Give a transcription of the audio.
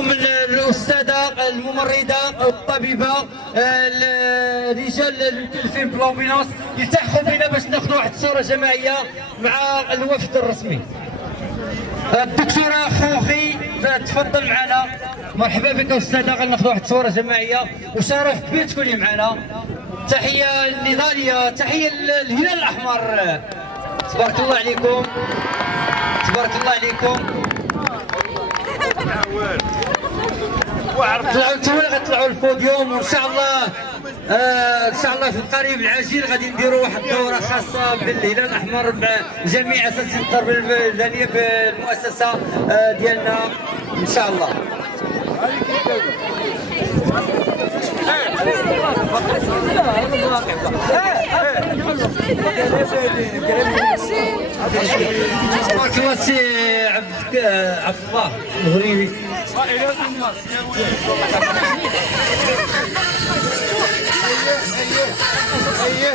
معكم الاستاذه الممرضه الطبيبه رجال المكلفين بالامبيلانس يلتحقوا بنا باش ناخذوا واحد الصوره جماعيه مع الوفد الرسمي. الدكتوره خوخي تفضل معنا. مرحبا بك استاذه، غناخذ واحد الصوره جماعيه وشرف كبير تكوني معنا. تحيه النضاليه، تحيه للهلال الاحمر. تبارك الله عليكم، تبارك الله عليكم. طلعوا انتم غتطلعوا البوديوم، وان شاء الله ان شاء الله في القريب العاجل غادي نديروا واحد الدوره خاصه بالهلال الاحمر مع جميع اساتذه التربيه البدنيه بالمؤسسه ديالنا ان شاء الله. تبارك الله سي عبد الله الغريبي. اييه